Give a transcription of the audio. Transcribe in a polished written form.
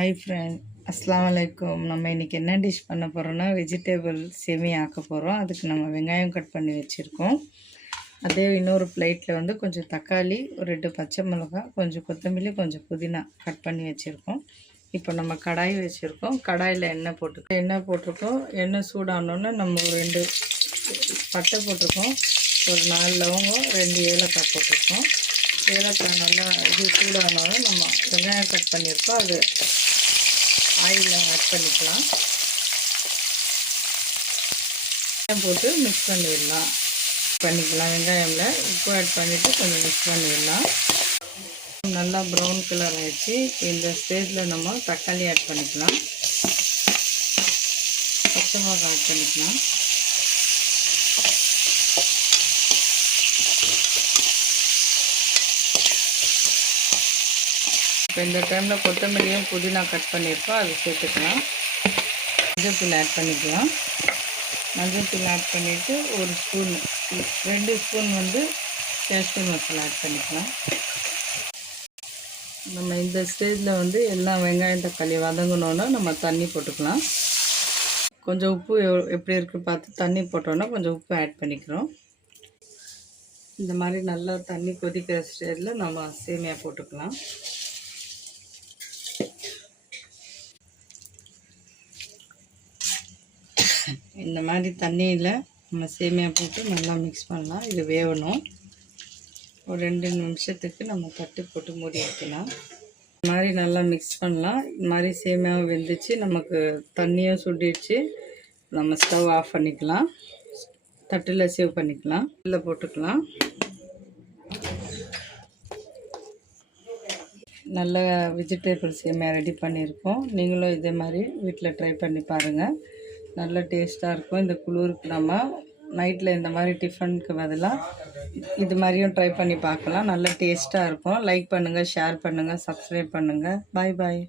Hi friend, அஸ்ஸலாமு அலைக்கும். நம்ம இன்றைக்கி என்ன டிஷ் பண்ண போகிறோன்னா வெஜிடேபிள் சேமியா ஆக்க போகிறோம். அதுக்கு நம்ம வெங்காயம் கட் பண்ணி வச்சுருக்கோம். அதே இன்னொரு பிளேட்டில் வந்து கொஞ்சம் தக்காளி, ஒரு 2 பச்சை மிளகாய், கொஞ்சம் கொத்தமல்லி, கொஞ்சம் புதினா கட் பண்ணி வச்சுருக்கோம். இப்போ நம்ம கடாய் வச்சுருக்கோம். கடாயில் எண்ணெய் போட்டிருக்கோம். எண்ணெய் சூடானோன்னு நம்ம ஒரு 2 பட்டை போட்டிருக்கோம், ஒரு 4 லவங்கம், 2 ஏலக்காய் போட்டிருக்கோம். ஏலக்காய் நல்லா இது சூடானோன்னு நம்ம வெங்காயம் கட் பண்ணியிருக்கோம், அது ஆயிலில் ஆட் பண்ணிக்கலாம். போட்டு மிக்ஸ் பண்ணிடலாம். வெங்காயமில் உப்பு ஆட் பண்ணிவிட்டு கொஞ்சம் மிக்ஸ் பண்ணிடலாம். நல்லா ப்ரௌன் கலர் ஆகிடுச்சு. இந்த ஸ்டேஜில் நம்ம தக்காளி ஆட் பண்ணிக்கலாம், பச்சை மிளகாய் ஆட் பண்ணிக்கலாம். இப்போ இந்த டைமில் கொத்தமல்லியும் புதினா கட் பண்ணியிருக்கோம், அது சேர்த்துக்கலாம். மஞ்சள்தூள் ஆட் பண்ணிக்கலாம். மஞ்சள்தூள் ஆட் பண்ணிவிட்டு ஒரு ஸ்பூன், 2 ஸ்பூன் வந்து காஷ்மீர் மசாலா ஆட் பண்ணிக்கலாம். நம்ம இந்த ஸ்டேஜில் வந்து எல்லாம் வெங்காயம் தக்காளி வதங்கணுன்னா நம்ம தண்ணி போட்டுக்கலாம். கொஞ்சம் உப்பு எப்படி இருக்குது பார்த்து தண்ணி போட்டோன்னா கொஞ்சம் உப்பு ஆட் பண்ணிக்கிறோம். இந்த மாதிரி நல்லா தண்ணி கொதிக்கிற ஸ்டேஜில் நம்ம சேமியா போட்டுக்கலாம். இந்த மாதிரி தண்ணியில் நம்ம சேமியா போட்டு நல்லா மிக்ஸ் பண்ணலாம். இது வேகணும். ஒரு 2 நிமிஷத்துக்கு நம்ம தட்டு போட்டு மூடி வைக்கலாம். இந்த மாதிரி நல்லா மிக்ஸ் பண்ணலாம். இந்த மாதிரி சேமியாவும் வெந்துச்சு, நமக்கு தண்ணியும் சுண்டிடுச்சு. நம்ம ஸ்டவ் ஆஃப் பண்ணிக்கலாம். தட்டில் சேவ் பண்ணிக்கலாம். இதில் போட்டுக்கலாம். நல்ல வெஜிடேபிள் சேமியா ரெடி பண்ணியிருக்கோம். நீங்களும் இதே மாதிரி வீட்டில் ட்ரை பண்ணி பாருங்கள். நல்ல டேஸ்ட்டாக இருக்கும். இந்த குளிருக்கு நம்ம நைட்டில் இந்த மாதிரி டிஃபனுக்கு பதிலாக இது மாதிரியும் ட்ரை பண்ணி பார்க்கலாம். நல்ல டேஸ்ட்டாக இருக்கும். லைக் பண்ணுங்கள், ஷேர் பண்ணுங்கள், சப்ஸ்கிரைப் பண்ணுங்கள். பாய் பாய்.